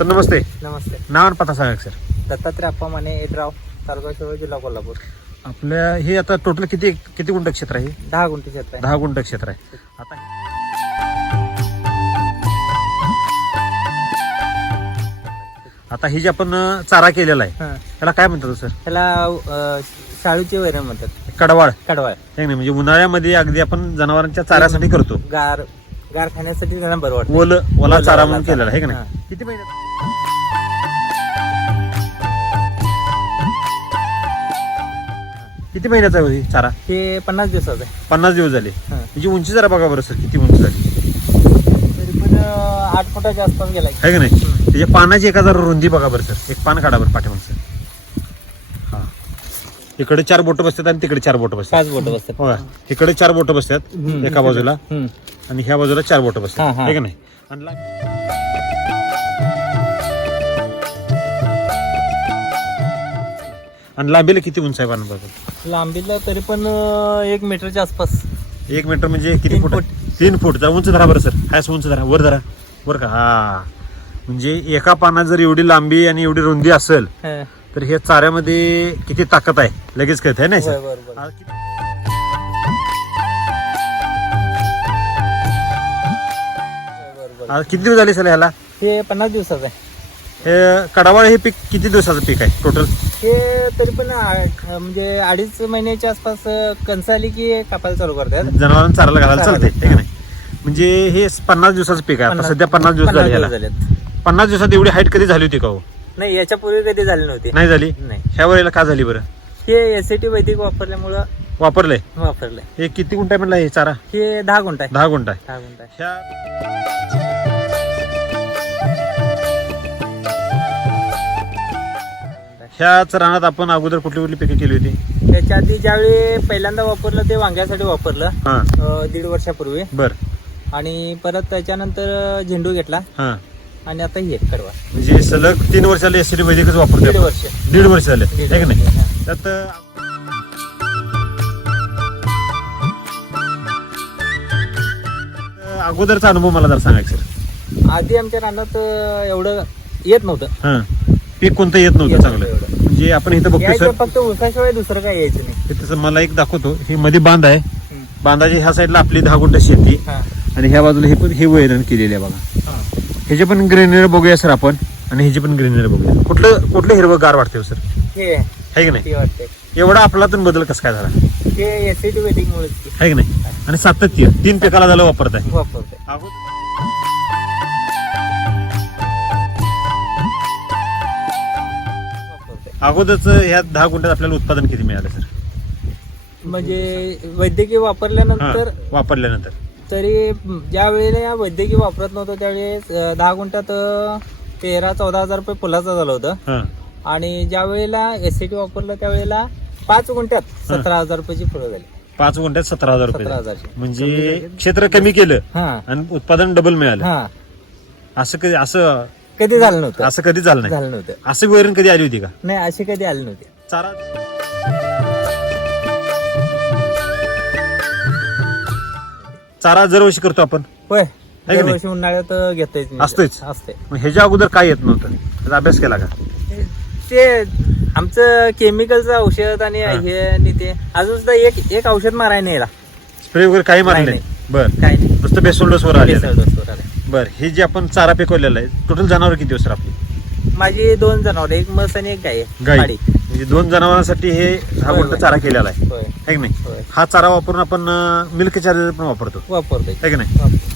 नमस्ते. नमस्ते. नाव आणि पत्ता सांगा सर. दत्तात्रय अप्पा माने एडराव तालुका शिरोळ जिल्हा कोल्हापूर. आपल्या हे आता टोटल किती किती गुंठ क्षेत्र आहे दहा गुंठी क्षेत्र आहे. दहा गुंठ क्षेत्र आहे. आता आता ही जी आपण चारा केलेला आहे हं. त्याला काय म्हणतात सर? ह्याला अं, शाळूचे वैरण म्हणतात. कडवाळ. कडवाळ. हे नाही म्हणजे उन्हाळ्यामध्ये अगदी आपण जनावरांच्या चाऱ्यासाठी करतो. गार गार खाण्यासाठी त्यांना बरं वाटतं. ओल ओला चारा म्हणून. केलेला आहे का हा. नाही किती महिन्यात किती महिन्याचा आहे हो हे चारा? हे पन्नास दिवसाचं आहे. पन्नास दिवस झाले. हं. म्हणजे उंची जरा बघा बरं सर किती उंची झाली? तरी पण अं, आठ फुटाच्या आसपास गेला आहे. का नाही? त्याच्या पानाची एक हजार रुंदी बघा बरं सर. एक पान काढा बरं पाठीमागचं. हा. इकडे चार बोट बसतात आणि तिकडे चार बोट बसतात. पाच बोट बसतात. इकडे चार बोट बसतात. एका बाजूला. आणि ह्या बाजूला चार बोट हा, बसतात. हा. आहे का नाही? आणि ला- आणि लांबीला किती उंच आहे पानापासून लांबीला तरी पण अं, एक मीटरच्या आसपास. एक मीटर म्हणजे किती तीन फूट फूट. तीन फूट. जरा उंच धरा बरं सर. हायस उंच धरा. वर धरा. वर का? हा. म्हणजे एका पानात जर एवढी लांबी आणि एवढी रुंदी असेल हं. तर हे चाऱ्यामध्ये किती ताकद आहे? लगेच कळत आहे नाही सर? बरं, बरं. हा, किती- बरं, बरं. हा, किती दिवस झाले सर ह्याला? हे पन्नास दिवसाचं आहे. हे कडावाळ हे पीक किती दिवसाचं पीक आहे टोटल हे तरी पण म्हणजे अडीच महिन्याच्या आसपास अं, कणसं आली की कापायला चालू करतात. जनावरांना चारायला घालायला चालते ठीक आहे नाही? म्हणजे हे पन्नास दिवसाचं पीक आहे आता पन्नास- सध्या पन्नास दिवस झाले झालेत. पन्नास दिवसात एवढी हाईट कधी झाली होती का हो? नाही याच्यापूर्वी कधी झाले नव्हते. नाही झाली? नाही. ह्या वेळेला का झाली बरं? हे एस टी वैदिक वापरल्यामुळं वापरलंय? वापरलंय. हे किती गुंठ म्हणलं हे चारा? हे दहा गुंठ आहे. दहा गुंठ आहे. दहा गुंठ आहे. ह्या ह्याच रानात आपण अगोदर कुठली कुठली पिके केली होती? त्याच्या आधी ज्यावेळी पहिल्यांदा वापरलं ते वांग्यासाठी वापरलं हा. अं, दीड वर्षापूर्वी. बर. आणि परत त्याच्यानंतर झेंडू घेतला. हा. आणि आता हे कडवा. म्हणजे सलग तीन वर्षाला एस टी वैदिकच वापरतो दीड आपण. वर्ष. दीड वर्ष झाले दीड आहे की नाही? वर्ष, हा. त्यात अं, अगोदरचा अनुभव मला जरा सांगायचं सर. आधी आमच्या रानात अं, एवढं येत नव्हतं. हा. पीक कोणतं येत नव्हतं चांगलं. म्हणजे आपण इथं बघतो यायचं सर. फक्त उसाशिवाय दुसरं काही यायचं नाही. हे तसं मला एक दाखवतो. हे मध्ये बांध आहे. हम्म. बांधाची ह्या साईडला आपली दहा गुंठ शेती. हा. आणि ह्या बाजूला हे पण हे वैरण केलेले आहे बघा. हा. ह्याचे पण ग्रेनरी बघूया सर आपण. आणि ह्याची पण ग्रेनरी बघूया. कुठलं कुठलं हिरवं गार वाटते सर? हे आहे. की नाही? ते एवढा आपलातून बदल कसं काय झाला? हे टी वैदिक मुळे आहे की नाही? आणि सातत्य तीन पिकाला झालं वापरत आहे वापरते अगोदरच ह्या दहा गुंठ्यात आपल्याला उत्पादन किती मिळालं सर? म्हणजे वैद्यकीय वापरल्यानंतर वापरल्यानंतर. तरी ज्या वेळेला या वैद्यकीय वापरत नव्हतं त्यावेळेस अं, दहा गुंठ्यात अं, तेरा चौदा हजार रुपये फुलाचं झालं होतं. हा. आणि ज्या वेळेला एस टी वापरलं त्यावेळेला पाच गुंठ्यात सतरा हजार रुपयाची फुलं झाली. पाच गुंठ्यात सतरा हजार रुपये सतरा झाले. हजारची. म्हणजे क्षेत्र कमी केलं हा. आणि उत्पादन डबल मिळालं. हा. असं कधी असं कधी झालं नव्हतं. असं कधी झालं नाही. झालं नव्हतं. असं वैरण कधी आली होती का? नाही अशी कधी आली नव्हती. चारा. चारा दरवर्षी करतो आपण. होय. की नाही? दरवर्षी उन्हाळ्यात घेतोय असतोच. असते मग ह्याच्या अगोदर काय येत नव्हतं? त्याचा अभ्यास केला का? ते आमचं केमिकलचं औषध आणि हा. हे आणि ते अजून सुद्धा एक एक औषध मारायला नाही याला. स्प्रे वगैरे काही मारले नाही, नाही? बर. काय नाही. नुसतं बेसोल डोसवर आले आलंय. बर हे जे आपण चारा पिकवलेला आहे टोटल जनावर किती असतात आपली माझी दोन जनावर एक म्हस आणि एक गाय आहे. गाई पाडी. म्हणजे दोन जनावरांसाठी हे हा होय, होय. चारा केलेला आहे होय है की नाही होय हा चारा वापरून आपण मिल्क चार्जर पण वापरतो वापरतोय है की नाही वापरतोय.